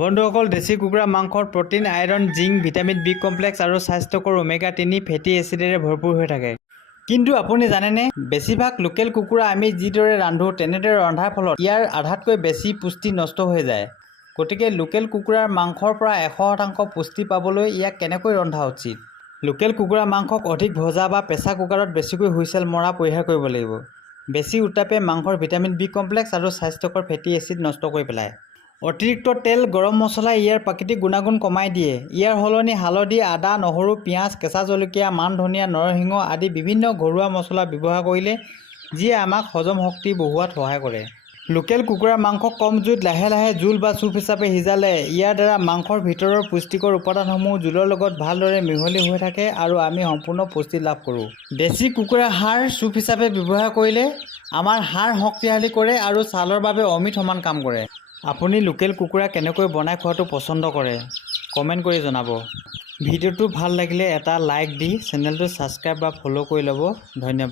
বন্ধুসকল, দেশী কুকুৰা মাংসত protein, iron, zinc, vitamin B complex আৰু স্বাস্থ্যকৰ ওমেগা 3 ফেটি এচিডেৰে ভৰপূৰ হৈ থাকে। কিন্তু আপুনি জানেনে, বেছিভাগ লোকেল কুকুৰা আমি যিদৰে ৰান্ধো তেনেদৰে ৰন্ধাৰ ফলত ইয়াৰ আধাতকৈ বেছি পুষ্টি নষ্ট হৈ যায়। গতিকে লোকেল কুকুৰাৰ মাংসৰ পৰা 100% পুষ্টি পাবলৈ ইয়াক কেনেকৈ ৰন্ধা উচিত? লোকেল কুকুৰা মাংসক অধিক ভজা বা প্ৰেছাৰ কুকাৰত বেছিকৈ হুইচেল মৰা পৰিহাৰ কৰিব লাগিব। বেছি উত্তাপে মাংসৰ ভিটামিন বি কমপ্লেক্স আৰু স্বাস্থ্যকৰ ফেটি এচিড নষ্ট কৰি পেলায়। অতিৰিক্ত তেল, গৰম মছলাই ইয়াৰ প্ৰাকৃতিক গুণাগুণ কমাই দিয়ে। ইয়াৰ সলনি হালধি, আদা, নহৰু, পিঁয়াজ, কেঁচা জলকীয়া, মান ধনিয়া, নৰসিংহ আদি বিভিন্ন ঘৰুৱা মছলা ব্যৱহাৰ কৰিলে যিয়ে আমাক হজম শক্তি বঢ়োৱাত সহায় কৰে। লোকেল কুকুৰাৰ মাংস কম জুইত লাহে লাহে জোল বা চুপ হিচাপে সিজালে ইয়াৰ দ্বাৰা মাংসৰ ভিতৰৰ পুষ্টিকৰ উপাদানসমূহ জোলৰ লগত ভালদৰে মিহলি হৈ থাকে আৰু আমি সম্পূৰ্ণ পুষ্টি লাভ কৰোঁ। দেশী কুকুৰাৰ হাড় চুপ হিচাপে ব্যৱহাৰ কৰিলে আমাৰ হাড় শক্তিশালী কৰে আৰু ছালৰ বাবে অমৃত সমান কাম কৰে। আপুনি লোকেল কুকুৰা কেনেকৈ বনাই খোৱাটো পচন্দ কৰে? কমেণ্ট কৰি জনাব। ভিডিঅ'টো ভাল লাগিলে এটা লাইক দি চেনেলটো ছাবস্ক্ৰাইব বা ফ'ল' কৰি ল'ব। ধন্যবাদ।